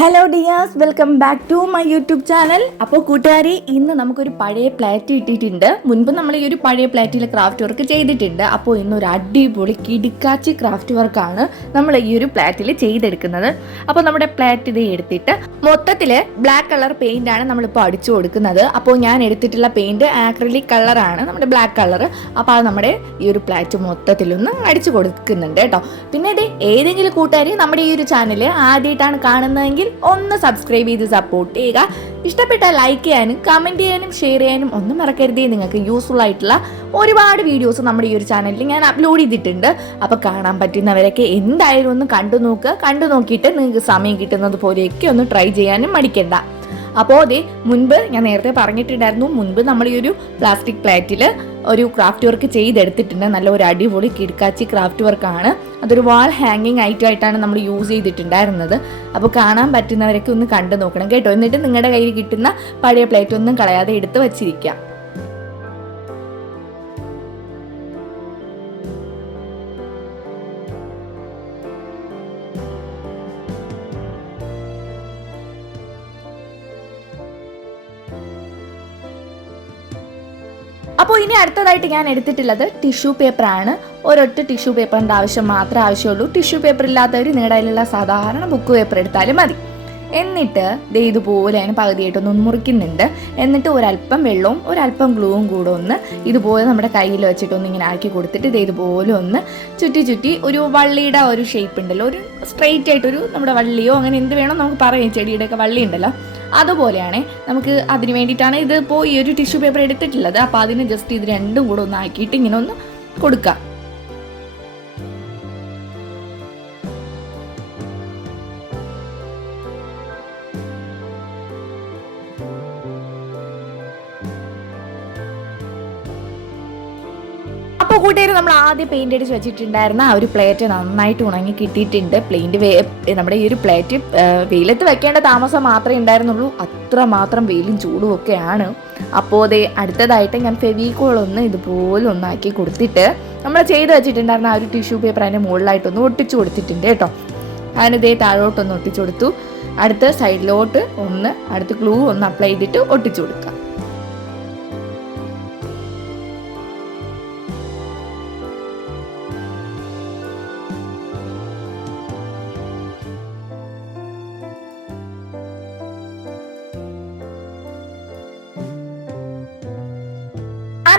Hello dears, welcome back to my YouTube channel. അപ്പോൾ കൂട്ടുകാരെ, ഇന്ന് നമുക്കൊരു പഴയ പ്ലേറ്റ് കിട്ടിയിട്ടുണ്ട്. മുൻപ് നമ്മൾ ഈ ഒരു പഴയ പ്ലേറ്റിൽ ക്രാഫ്റ്റ് വർക്ക് ചെയ്തിട്ടുണ്ട്. അപ്പോൾ ഇന്നൊരു അടിപൊളി കിടുക്കാച്ചി ക്രാഫ്റ്റ് വർക്കാണ് നമ്മൾ ഈ ഒരു പ്ലേറ്റിൽ ചെയ്തെടുക്കുന്നത്. അപ്പോൾ നമ്മുടെ പ്ലേറ്റ് ഇത് എടുത്തിട്ട് മൊത്തത്തിൽ ബ്ലാക്ക് കളർ പെയിൻ്റ് ആണ് നമ്മളിപ്പോൾ അടിച്ചു കൊടുക്കുന്നത്. അപ്പോൾ ഞാൻ എടുത്തിട്ടുള്ള പെയിൻറ്റ് ആക്രിലിക് കളറാണ്, നമ്മുടെ ബ്ലാക്ക് കളർ. അപ്പോൾ അത് നമ്മുടെ ഈ ഒരു പ്ലേറ്റ് മൊത്തത്തിലൊന്ന് അടിച്ചു കൊടുക്കുന്നുണ്ട് കേട്ടോ. പിന്നെ ഇത് ഏതെങ്കിലും കൂട്ടുകാർ നമ്മുടെ ഈ ഒരു ചാനൽ ആദ്യമായിട്ടാണ് കാണുന്നതെങ്കിൽ ഒന്ന് സബ്സ്ക്രൈബ് ചെയ്ത് സപ്പോർട്ട് ചെയ്യുക. ഇഷ്ടപ്പെട്ടാൽ ലൈക്ക് ചെയ്യാനും കമൻറ്റ് ചെയ്യാനും ഷെയർ ചെയ്യാനും ഒന്നും മറക്കരുതേ. നിങ്ങൾക്ക് യൂസ്ഫുൾ ആയിട്ടുള്ള ഒരുപാട് വീഡിയോസ് നമ്മുടെ ഈ ഒരു ചാനലിൽ ഞാൻ അപ്ലോഡ് ചെയ്തിട്ടുണ്ട്. അപ്പോൾ കാണാൻ പറ്റുന്നവരൊക്കെ എന്തായാലും ഒന്ന് കണ്ടു നോക്കിയിട്ട് നിങ്ങൾക്ക് സമയം കിട്ടുന്നത് പോലെയൊക്കെ ഒന്ന് ട്രൈ ചെയ്യാനും മടിക്കണ്ട. അപ്പോൾ അതേ മുൻപ് ഞാൻ നേരത്തെ പറഞ്ഞിട്ടുണ്ടായിരുന്നു, മുൻപ് നമ്മൾ ഈ ഒരു പ്ലാസ്റ്റിക് പ്ലേറ്റിൽ ഒരു ക്രാഫ്റ്റ് വർക്ക് ചെയ്തെടുത്തിട്ടുണ്ട്. നല്ല ഒരു അടിപൊളി കിടക്കാച്ചി ക്രാഫ്റ്റ് വർക്കാണ്. അതൊരു വാൾ ഹാങ്ങിങ് ആയിട്ടാണ് നമ്മൾ യൂസ് ചെയ്തിട്ടുണ്ടായിരുന്നത്. അപ്പോൾ കാണാൻ പറ്റുന്നവരൊക്കെ ഒന്ന് കണ്ടു നോക്കണം കേട്ടോ. എന്നിട്ട് നിങ്ങളുടെ കയ്യിൽ കിട്ടുന്ന പഴയ പ്ലേറ്റ് ഒന്നും കളയാതെ എടുത്ത് വച്ചിരിക്കാം. അപ്പോൾ ഇനി അടുത്തതായിട്ട് ഞാൻ എടുത്തിട്ടുള്ളത് ടിഷ്യൂ പേപ്പറാണ്. ഒരൊറ്റ ടിഷ്യൂ പേപ്പറിൻ്റെ മാത്രമേ ആവശ്യമുള്ളൂ. ടിഷ്യൂ പേപ്പർ ഇല്ലാത്തവർ നിങ്ങളുടെ കയ്യിലുള്ള സാധാരണ ബുക്ക് പേപ്പർ എടുത്താലും മതി. എന്നിട്ട് ദേ ഇതുപോലെ അതിന് പകുതിയായിട്ടൊന്ന് മുറിക്കുന്നുണ്ട്. എന്നിട്ട് ഒരല്പം വെള്ളവും ഒരല്പം ഗ്ലൂവും കൂടെ ഒന്ന് ഇതുപോലെ നമ്മുടെ കയ്യിൽ വെച്ചിട്ടൊന്ന് ഇങ്ങനെ ആക്കി കൊടുത്തിട്ട് ഇത് ഇതുപോലെ ഒന്ന് ചുറ്റി ഒരു വള്ളിയുടെ ഒരു ഷേപ്പ് ഉണ്ടല്ലോ, ഒരു സ്ട്രെയിറ്റ് ആയിട്ടൊരു നമ്മുടെ വള്ളിയോ അങ്ങനെ എന്ത് വേണോ നമുക്ക് പറയാം, ചെടിയുടെയൊക്കെ വള്ളി ഉണ്ടല്ലോ അതുപോലെയാണ്. നമുക്ക് അതിന് വേണ്ടിയിട്ടാണ് ഇതിപ്പോൾ ഈ ഒരു ടിഷ്യൂ പേപ്പർ എടുത്തിട്ടുള്ളത്. അപ്പോൾ അതിന് ജസ്റ്റ് ഇത് രണ്ടും കൂടെ ഒന്ന് ആക്കിയിട്ട് ഇങ്ങനെ ഒന്ന് കൊടുക്കാം. അപ്പോൾ കൂട്ടുകാർ, നമ്മൾ ആദ്യം പെയിൻ്റ് അടിച്ച് വെച്ചിട്ടുണ്ടായിരുന്ന ആ ഒരു പ്ലേറ്റ് നന്നായിട്ട് ഉണങ്ങി കിട്ടിയിട്ടുണ്ട്. നമ്മുടെ ഈ ഒരു പ്ലേറ്റ് വെയിലത്ത് വെക്കേണ്ട താമസം മാത്രമേ ഉണ്ടായിരുന്നുള്ളൂ. അത്രമാത്രം വെയിലും ചൂടും ഒക്കെയാണ്. അപ്പോൾ അതേ അടുത്തതായിട്ട് ഞാൻ ഫെവിക്കോൾ ഒന്ന് ഇതുപോലെ ഒന്നാക്കി കൊടുത്തിട്ട് നമ്മൾ ചെയ്ത് വെച്ചിട്ടുണ്ടായിരുന്ന ആ ഒരു ടിഷ്യൂ പേപ്പർ അതിൻ്റെ മുകളിലായിട്ടൊന്ന് ഒട്ടിച്ചു കൊടുത്തിട്ടുണ്ട് കേട്ടോ. അതിനിതേ താഴോട്ടൊന്ന് ഒട്ടിച്ചു കൊടുത്തു. അടുത്ത സൈഡിലോട്ട് അടുത്ത് ഗ്ലൂ ഒന്ന് അപ്ലൈ ചെയ്തിട്ട് ഒട്ടിച്ചു കൊടുക്കാം.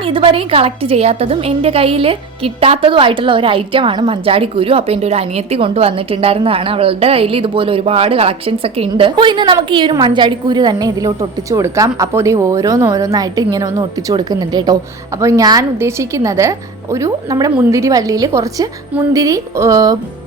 ഞാൻ ഇതുവരെയും കളക്ട് ചെയ്യാത്തതും എൻ്റെ കയ്യിൽ കിട്ടാത്തതുമായിട്ടുള്ള ഒരു ഐറ്റമാണ് മഞ്ചാടിക്കുരു. അപ്പോൾ എൻ്റെ ഒരു അനിയത്തി കൊണ്ടുവന്നിട്ടുണ്ടായിരുന്നതാണ്. അവളുടെ കയ്യിൽ ഇതുപോലെ ഒരുപാട് കളക്ഷൻസ് ഒക്കെ ഉണ്ട്. അപ്പോൾ ഇന്ന് നമുക്ക് ഈ ഒരു മഞ്ചാടിക്കുരു തന്നെ ഇതിലോട്ട് ഒട്ടിച്ചു കൊടുക്കാം. അപ്പോൾ ഇത് ഓരോന്നായിട്ട് ഇങ്ങനെ ഒന്ന് ഒട്ടിച്ചു കൊടുക്കുന്നുണ്ട് കേട്ടോ. അപ്പോൾ ഞാൻ ഉദ്ദേശിക്കുന്നത് നമ്മുടെ മുന്തിരി വള്ളിയിൽ കുറച്ച് മുന്തിരി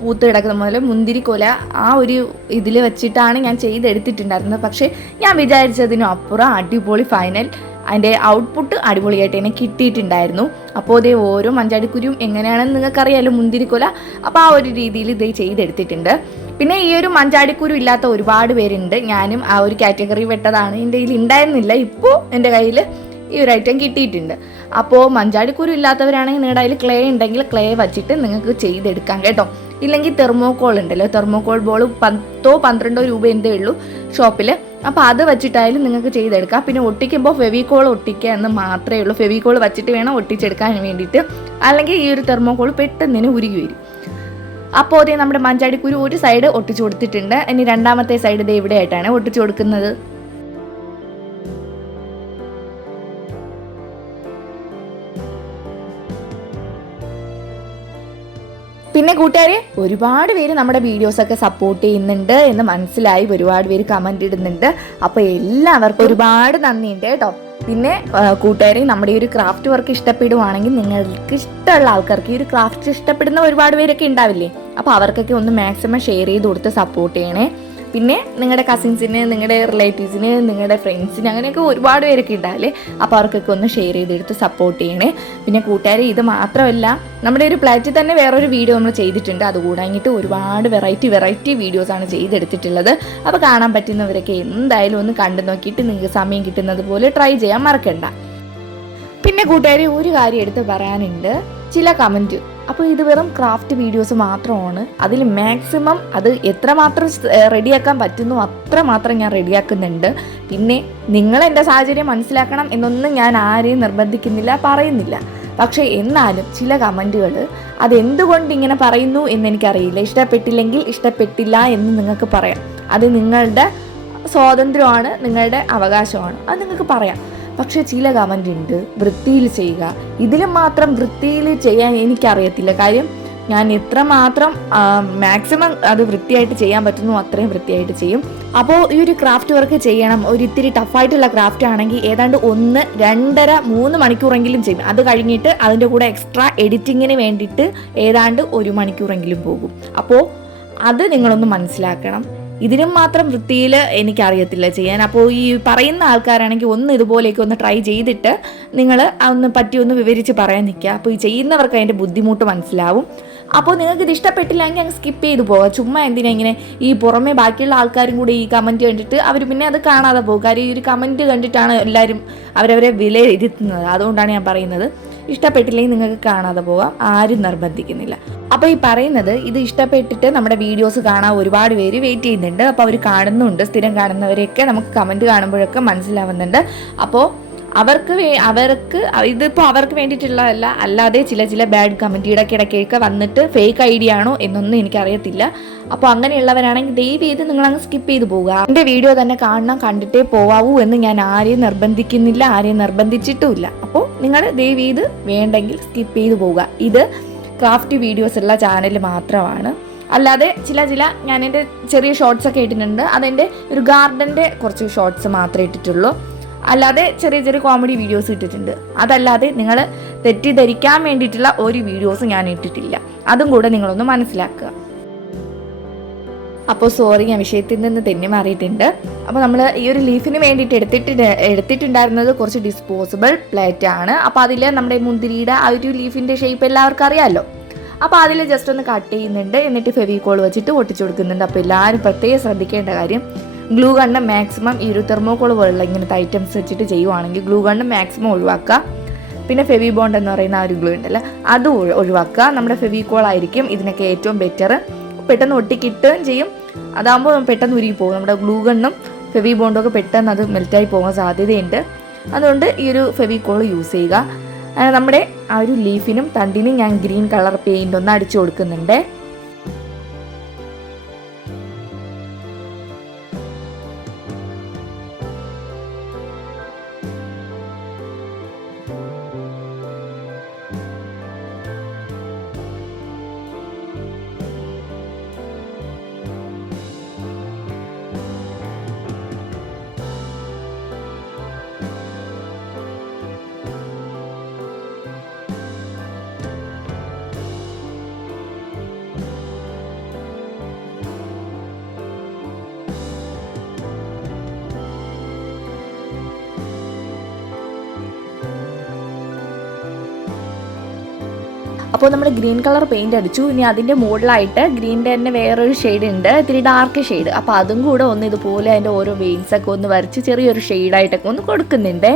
പൂത്ത് കിടക്കുന്ന പോലെ മുന്തിരി കൊല ആ ഒരു ഇതിൽ വെച്ചിട്ടാണ് ഞാൻ ചെയ്തെടുത്തിട്ടുണ്ടായിരുന്നത്. പക്ഷേ ഞാൻ വിചാരിച്ചതിനും അപ്പുറം അടിപൊളി ഫൈനൽ അതിൻ്റെ ഔട്ട്പുട്ട് അടിപൊളിയായിട്ട് തന്നെ കിട്ടിയിട്ടുണ്ടായിരുന്നു. അപ്പോൾ ഇതേ ഓരോ മഞ്ചാടിക്കുരുവും എങ്ങനെയാണെന്ന് നിങ്ങൾക്കറിയാമല്ലോ, മുന്തിരിക്കൊല. അപ്പോൾ ആ ഒരു രീതിയിൽ ഇതേ ചെയ്തെടുത്തിട്ടുണ്ട്. പിന്നെ ഈ ഒരു മഞ്ചാടിക്കുരു ഇല്ലാത്ത ഒരുപാട് പേരുണ്ട്. ഞാനും ആ ഒരു കാറ്റഗറി പെട്ടതാണ്. എൻ്റെ കയ്യിൽ ഉണ്ടായിരുന്നില്ല, ഇപ്പോൾ എൻ്റെ കയ്യിൽ ഈ ഒരു ഐറ്റം കിട്ടിയിട്ടുണ്ട്. അപ്പോൾ മഞ്ചാടിക്കുരു ഇല്ലാത്തവരാണെങ്കിൽ നിങ്ങളുടെ കയ്യിൽ ക്ലേ ഉണ്ടെങ്കിൽ ക്ലേ വച്ചിട്ട് നിങ്ങൾക്ക് ചെയ്തെടുക്കാം കേട്ടോ. ഇല്ലെങ്കിൽ തെർമോക്കോൾ ഉണ്ടല്ലോ, തെർമോക്കോൾ ബോൾ 10-12 രൂപ എന്തേ ഉള്ളൂ ഷോപ്പിൽ. അപ്പോൾ അത് വെച്ചിട്ടായാലും നിങ്ങൾക്ക് ചെയ്തെടുക്കാം. പിന്നെ ഒട്ടിക്കുമ്പോൾ ഫെവിക്കോൾ ഒട്ടിക്കുക എന്ന് മാത്രമേ ഉള്ളൂ. ഫെവിക്കോൾ വെച്ചിട്ട് വേണം ഒട്ടിച്ചെടുക്കാൻ വേണ്ടിയിട്ട്, അല്ലെങ്കിൽ ഈ ഒരു തെർമോക്കോൾ പെട്ടെന്ന് ഉരുകി വരും. അപ്പോൾ അതേ നമ്മുടെ മഞ്ചാടിക്കുരു ഒരു സൈഡ് ഒട്ടിച്ചു കൊടുത്തിട്ടുണ്ട്. ഇനി രണ്ടാമത്തെ സൈഡ് ഇത് എവിടെയായിട്ടാണ് ഒട്ടിച്ചു കൊടുക്കുന്നത്. പിന്നെ കൂട്ടുകാരെ, ഒരുപാട് പേര് നമ്മുടെ വീഡിയോസൊക്കെ സപ്പോർട്ട് ചെയ്യുന്നുണ്ട് എന്ന് മനസ്സിലായി. ഒരുപാട് പേര് കമൻറ്റ് ഇടുന്നുണ്ട്. അപ്പോൾ എല്ലാവർക്കും ഒരുപാട് നന്ദിയുണ്ട് കേട്ടോ. പിന്നെ കൂട്ടുകാരെ, നമ്മുടെ ഈ ഒരു ക്രാഫ്റ്റ് വർക്ക് ഇഷ്ടപ്പെടുവാണെങ്കിൽ നിങ്ങൾക്ക് ഇഷ്ടമുള്ള ആൾക്കാർക്ക് ഈ ഒരു ക്രാഫ്റ്റ് ഇഷ്ടപ്പെടുന്ന ഒരുപാട് പേരൊക്കെ ഉണ്ടാവില്ലേ, അപ്പോൾ അവർക്കൊക്കെ ഒന്ന് മാക്സിമം ഷെയർ ചെയ്ത് കൊടുത്ത് സപ്പോർട്ട് ചെയ്യണേ. പിന്നെ നിങ്ങളുടെ കസിൻസിന്, നിങ്ങളുടെ റിലേറ്റീവ്സിന്, നിങ്ങളുടെ ഫ്രണ്ട്സിന് അങ്ങനെയൊക്കെ ഒരുപാട് പേരൊക്കെ ഉണ്ടാവില്ലേ, അപ്പോൾ അവർക്കൊക്കെ ഒന്ന് ഷെയർ ചെയ്തെടുത്ത് സപ്പോർട്ട് ചെയ്യണേ. പിന്നെ കൂട്ടുകാരെ, ഇത് മാത്രമല്ല, നമ്മുടെ ഒരു പ്ലേറ്റിൽ തന്നെ വേറൊരു വീഡിയോ നമ്മൾ ചെയ്തിട്ടുണ്ട്. അതുകൂടാഞ്ഞിട്ട് ഒരുപാട് വെറൈറ്റി വീഡിയോസാണ് ചെയ്തെടുത്തിട്ടുള്ളത്. അപ്പോൾ കാണാൻ പറ്റുന്നവരൊക്കെ എന്തായാലും ഒന്ന് കണ്ടു നോക്കിയിട്ട് നിങ്ങൾക്ക് സമയം കിട്ടുന്നത് പോലെ ട്രൈ ചെയ്യാൻ മറക്കണ്ട. പിന്നെ കൂട്ടുകാരെ, ഒരു കാര്യം എടുത്ത് പറയാനുണ്ട്. ചില കമൻറ്റ് അപ്പോൾ ഇത് വെറും ക്രാഫ്റ്റ് വീഡിയോസ് മാത്രമാണ്. അതിൽ മാക്സിമം അത് എത്രമാത്രം റെഡിയാക്കാൻ പറ്റുന്നു അത്രമാത്രം ഞാൻ റെഡിയാക്കുന്നുണ്ട്. പിന്നെ നിങ്ങൾ എൻ്റെ സാഹചര്യം മനസ്സിലാക്കണം എന്നൊന്നും ഞാൻ ആരെയും നിർബന്ധിക്കുന്നില്ല, പറയുന്നില്ല. പക്ഷേ എന്നാലും ചില കമൻറ്റുകൾ അതെന്തുകൊണ്ട് ഇങ്ങനെ പറയുന്നു എന്നെനിക്കറിയില്ല. ഇഷ്ടപ്പെട്ടില്ലെങ്കിൽ ഇഷ്ടപ്പെട്ടില്ല എന്ന് നിങ്ങൾക്ക് പറയാം. അത് നിങ്ങളുടെ സ്വാതന്ത്ര്യമാണ്, നിങ്ങളുടെ അവകാശമാണ്, അത് നിങ്ങൾക്ക് പറയാം. പക്ഷെ ചില കമൻ്റ് ഉണ്ട് വൃത്തിയിൽ ചെയ്യുക. ഇതിലും മാത്രം വൃത്തിയിൽ ചെയ്യാൻ എനിക്കറിയത്തില്ല. കാര്യം ഞാൻ എത്രമാത്രം മാക്സിമം അത് വൃത്തിയായിട്ട് ചെയ്യാൻ പറ്റുന്നു അത്രയും വൃത്തിയായിട്ട് ചെയ്യും. അപ്പോൾ ഈ ഒരു ക്രാഫ്റ്റ് വർക്ക് ചെയ്യണം, ഒരു ഇത്തിരി ടഫായിട്ടുള്ള ക്രാഫ്റ്റ് ആണെങ്കിൽ ഏതാണ്ട് 1, 2.5, 3 മണിക്കൂറെങ്കിലും ചെയ്യും. അത് കഴിഞ്ഞിട്ട് അതിൻ്റെ കൂടെ എക്സ്ട്രാ എഡിറ്റിങ്ങിന് വേണ്ടിയിട്ട് ഏതാണ്ട് 1 മണിക്കൂറെങ്കിലും പോകും. അപ്പോൾ അത് നിങ്ങളൊന്ന് മനസ്സിലാക്കണം. ഇതിനും മാത്രം വൃത്തിയിൽ എനിക്കറിയത്തില്ല ചെയ്യാൻ. അപ്പോൾ ഈ പറയുന്ന ആൾക്കാരാണെങ്കിൽ ഒന്ന് ഇതുപോലെയൊക്കെ ഒന്ന് ട്രൈ ചെയ്തിട്ട് നിങ്ങൾ ഒന്ന് പറ്റിയൊന്ന് വിവരിച്ച് പറയാൻ നിൽക്കുക. അപ്പോൾ ഈ ചെയ്യുന്നവർക്ക് അതിൻ്റെ ബുദ്ധിമുട്ട് മനസ്സിലാവും. അപ്പോൾ നിങ്ങൾക്ക് ഇത് ഇഷ്ടപ്പെട്ടില്ലെങ്കിൽ അങ്ങ് സ്കിപ്പ് ചെയ്ത് പോകാം. ചുമ്മാ എന്തിനാ ഇങ്ങനെ ഈ പുറമെ ബാക്കിയുള്ള ആൾക്കാരും കൂടി ഈ കമൻറ്റ് കണ്ടിട്ട് അവർ പിന്നെ അത് കാണാതെ പോകും. കാര്യം ഈ ഒരു കമൻറ്റ് കണ്ടിട്ടാണ് എല്ലാവരും അവരവരെ വിലയിരുത്തുന്നത്. അതുകൊണ്ടാണ് ഞാൻ പറയുന്നത്, ഇഷ്ടപ്പെട്ടില്ലെങ്കിൽ നിങ്ങൾക്ക് കാണാതെ പോകാം, ആരും നിർബന്ധിക്കുന്നില്ല. അപ്പോൾ ഈ പറയുന്നത് ഇത് ഇഷ്ടപ്പെട്ടിട്ട് നമ്മുടെ വീഡിയോസ് കാണാൻ ഒരുപാട് പേര് വെയിറ്റ് ചെയ്യുന്നുണ്ട്. അപ്പോൾ അവർ കാണുന്നുണ്ട്, സ്ഥിരം കാണുന്നവരെയൊക്കെ നമുക്ക് കമൻറ്റ് കാണുമ്പോഴൊക്കെ മനസ്സിലാവുന്നുണ്ട്. അപ്പോൾ അവർക്ക് ഇതിപ്പോൾ അവർക്ക് വേണ്ടിയിട്ടുള്ളതല്ല, അല്ലാതെ ചില ബാഡ് കമൻറ്റ് ഇടയ്ക്കിടയ്ക്കൊക്കെ വന്നിട്ട് ഫേക്ക് ഐഡിയ ആണോ എന്നൊന്നും എനിക്കറിയത്തില്ല. അപ്പോൾ അങ്ങനെയുള്ളവരാണെങ്കിൽ ദയവ് ചെയ്ത് നിങ്ങളങ്ങ് സ്കിപ്പ് ചെയ്ത് പോവുക. എൻ്റെ വീഡിയോ തന്നെ കാണണം, കണ്ടിട്ടേ പോവാവൂ എന്ന് ഞാൻ ആരെയും നിർബന്ധിക്കുന്നില്ല, ആരെയും നിർബന്ധിച്ചിട്ടുമില്ല. അപ്പോൾ നിങ്ങൾ ദയവ് ചെയ്ത് വേണ്ടെങ്കിൽ സ്കിപ്പ് ചെയ്ത് പോവുക. ഇത് ക്രാഫ്റ്റ് വീഡിയോസ് ഉള്ള ചാനൽ മാത്രമാണ്. അല്ലാതെ ചില ഞാൻ എൻ്റെ ചെറിയ ഷോർട്സ് ഒക്കെ ഇട്ടിട്ടുണ്ട്. അതെൻ്റെ ഒരു ഗാർഡൻ്റെ കുറച്ച് ഷോർട്സ് മാത്രമേ ഇട്ടിട്ടുള്ളൂ. അല്ലാതെ ചെറിയ കോമഡി വീഡിയോസ് ഇട്ടിട്ടുണ്ട്. അതല്ലാതെ നിങ്ങൾ തെറ്റിദ്ധരിക്കാൻ വേണ്ടിയിട്ടുള്ള ഒരു വീഡിയോസ് ഞാൻ ഇട്ടിട്ടില്ല. അതും കൂടെ നിങ്ങളൊന്ന് മനസ്സിലാക്കുക. അപ്പോൾ സോറി, ഞാൻ വിഷയത്തിൽ നിന്ന് തെന്നി മാറിയിട്ടുണ്ട്. അപ്പോൾ നമ്മൾ ഈ ഒരു ലീഫിന് വേണ്ടിയിട്ട് എടുത്തിട്ടുണ്ടായിരുന്നത് കുറച്ച് ഡിസ്പോസിബിൾ പ്ലേറ്റ് ആണ്. അപ്പോൾ അതിൽ നമ്മുടെ മുന്തിരിയുടെ ആ ഒരു ലീഫിൻ്റെ ഷേപ്പ് എല്ലാവർക്കും അറിയാമല്ലോ. അപ്പോൾ അതിൽ ജസ്റ്റ് ഒന്ന് കട്ട് ചെയ്യുന്നുണ്ട്, എന്നിട്ട് ഫെവിക്കോൾ വെച്ചിട്ട് ഒട്ടിച്ചു കൊടുക്കുന്നുണ്ട്. അപ്പോൾ എല്ലാവരും പ്രത്യേകം ശ്രദ്ധിക്കേണ്ട കാര്യം, ഗ്ലൂ ഗണ്ണ് മാക്സിമം ഈ ഒരു തെർമോക്കോൾ പോലുള്ള ഇങ്ങനത്തെ ഐറ്റംസ് വെച്ചിട്ട് ചെയ്യുവാണെങ്കിൽ ഗ്ലൂ ഗണ്ണ് മാക്സിമം ഒഴിവാക്കുക. പിന്നെ ഫെവി ബോണ്ട് എന്ന് പറയുന്ന ആ ഒരു ഗ്ലൂ ഉണ്ടല്ലോ, അത് ഒഴിവാക്കുക. നമ്മുടെ ഫെവിക്കോൾ ആയിരിക്കും ഇതിനൊക്കെ ഏറ്റവും ബെറ്റർ. പെട്ടെന്ന് ഒട്ടിക്കിട്ടുകയും ചെയ്യും. അതാകുമ്പോൾ പെട്ടെന്ന് ഉരുകി പോകും. നമ്മുടെ ഗ്ലൂ ഗണ്ണും ഫെവി ബോണ്ടും ഒക്കെ പെട്ടെന്ന് അത് മെൽറ്റായി പോകാൻ സാധ്യതയുണ്ട്. അതുകൊണ്ട് ഈ ഒരു ഫെവിക്കോൾ യൂസ് ചെയ്യുക. നമ്മുടെ ആ ഒരു ലീഫിനും തണ്ടിനും ഞാൻ ഗ്രീൻ കളർ പെയിൻ്റ് ഒന്ന് അടിച്ചു കൊടുക്കുന്നുണ്ട്. അപ്പോൾ നമ്മൾ ഗ്രീൻ കളർ പെയിൻറ് അടിച്ചു. ഇനി അതിൻ്റെ മുകളിലായിട്ട് ഗ്രീൻ്റെ തന്നെ വേറൊരു ഷെയ്ഡ് ഉണ്ട്, ഇത്തിരി ഡാർക്ക് ഷെയ്ഡ്. അപ്പോൾ അതും കൂടെ ഒന്ന് ഇതുപോലെ അതിൻ്റെ ഓരോ വെയിൻസൊക്കെ ഒന്ന് വരച്ച് ചെറിയൊരു ഷെയ്ഡായിട്ടൊക്കെ ഒന്ന് കൊടുക്കുന്നുണ്ട്.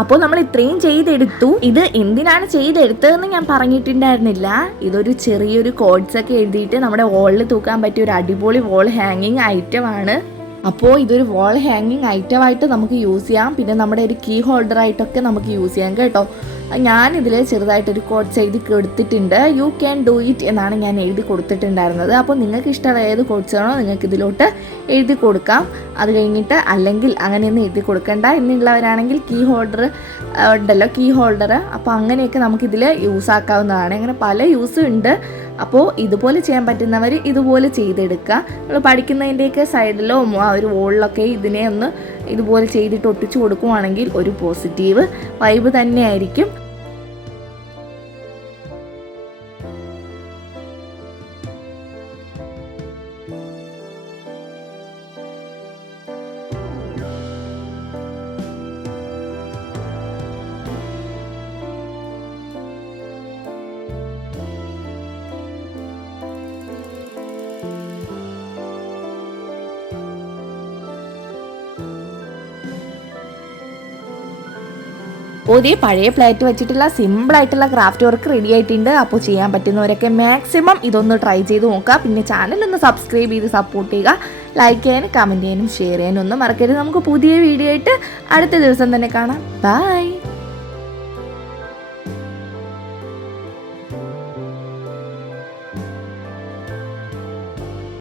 അപ്പോൾ നമ്മൾ ഇത്രയും ചെയ്തെടുത്തു. ഇത് എന്തിനാണ് ചെയ്തെടുത്തതെന്ന് ഞാൻ പറഞ്ഞിട്ടുണ്ടായിരുന്നില്ല. ഇതൊരു ചെറിയൊരു കോഡ്സ് ഒക്കെ എഴുതിയിട്ട് നമ്മുടെ വാളിൽ തൂക്കാൻ പറ്റിയ ഒരു അടിപൊളി വാൾ ഹാങ്ങിങ് ഐറ്റമാണ്. അപ്പോൾ ഇതൊരു വാൾ ഹാങ്ങിങ് ഐറ്റമായിട്ട് നമുക്ക് യൂസ് ചെയ്യാം. പിന്നെ നമ്മുടെ ഒരു കീ ഹോൾഡറായിട്ടൊക്കെ നമുക്ക് യൂസ് ചെയ്യാം കേട്ടോ. ഞാനിതിൽ ചെറുതായിട്ടൊരു കോഡ്സ് എഴുതി കൊടുത്തിട്ടുണ്ട്. യു ക്യാൻ ഡു ഇറ്റ് എന്നാണ് ഞാൻ എഴുതി കൊടുത്തിട്ടുണ്ടായിരുന്നത്. അപ്പോൾ നിങ്ങൾക്ക് ഇഷ്ടമുള്ള ഏത് കോഡ്സാണോ നിങ്ങൾക്ക് ഇതിലോട്ട് എഴുതി കൊടുക്കാം. അത് കഴിഞ്ഞിട്ട് അല്ലെങ്കിൽ അങ്ങനെയൊന്നും എഴുതി കൊടുക്കണ്ട എന്നുള്ളവരാണെങ്കിൽ കീ ഹോൾഡർ ഉണ്ടല്ലോ, കീ ഹോൾഡർ, അപ്പോൾ അങ്ങനെയൊക്കെ നമുക്കിതിൽ യൂസ് ആക്കാവുന്നതാണ്. അങ്ങനെ പല യൂസും ഉണ്ട്. അപ്പോൾ ഇതുപോലെ ചെയ്യാൻ പറ്റുന്നവർ ഇതുപോലെ ചെയ്തെടുക്കുക. നമ്മൾ പഠിക്കുന്നതിൻ്റെയൊക്കെ സൈഡിലോ ആ ഒരു വോളിലൊക്കെ ഇതിനെ ഒന്ന് ഇതുപോലെ ചെയ്തിട്ട് ഒട്ടിച്ചു കൊടുക്കുവാണെങ്കിൽ ഒരു പോസിറ്റീവ് വൈബ് തന്നെയായിരിക്കും. പുതിയ പഴയ പ്ലേറ്റ് വെച്ചിട്ടുള്ള സിമ്പിളായിട്ടുള്ള ക്രാഫ്റ്റ് വർക്ക് റെഡി ആയിട്ടുണ്ട്. അപ്പോൾ ചെയ്യാൻ പറ്റുന്നവരൊക്കെ മാക്സിമം ഇതൊന്ന് ട്രൈ ചെയ്ത് നോക്കുക. പിന്നെ ചാനലൊന്ന് സബ്സ്ക്രൈബ് ചെയ്ത് സപ്പോർട്ട് ചെയ്യുക. ലൈക്ക് ചെയ്യാനും കമൻറ്റ് ചെയ്യാനും ഷെയർ ചെയ്യാനും ഒന്നും മറക്കരുത്. നമുക്ക് പുതിയ വീഡിയോ ആയിട്ട് അടുത്ത ദിവസം തന്നെ കാണാം. ബൈ.